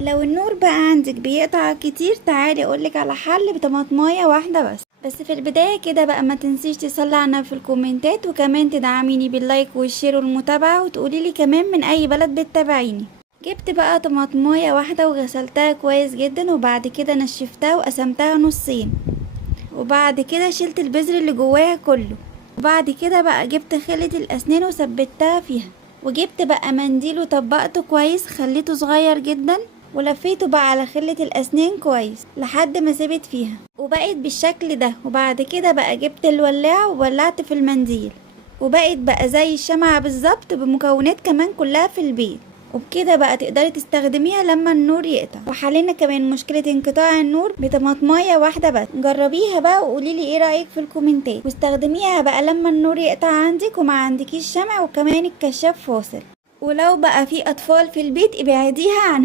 لو النور بقى عندك بيقطع كتير، تعالي اقولك على حل بطماطمايه واحده بس في البدايه كده بقى ما تنسيش تصلي على في الكومنتات، وكمان تدعميني باللايك والشير والمتابعه، وتقوليلي كمان من اي بلد بتتابعيني. جبت بقى طماطمايه واحده وغسلتها كويس جدا، وبعد كده نشفتها وقسمتها نصين، وبعد كده شلت البذر اللي جواها كله. وبعد كده بقى جبت خلة الأسنان وثبتها فيها، وجبت بقى منديل وطبقته كويس، خليته صغير جدا، ولفيته بقى على خلة الأسنان كويس لحد ما ثبت فيها وبقت بالشكل ده. وبعد كده بقى جبت الولاعة وولعت في المنديل، وبقت بقى زي الشمعة بالظبط، بمكونات كمان كلها في البيت. وبكده بقى تقدري تستخدميها لما النور يقطع. وحلينا كمان مشكلة انقطاع النور بطماطماية واحدة بس. جربيها بقى وقوليلي ايه رأيك في الكومنتات، واستخدميها بقى لما النور يقطع عندك وما عندكيش شمع وكمان الكشاف فاصل. ولو بقى في اطفال في البيت ابعديها عنهم.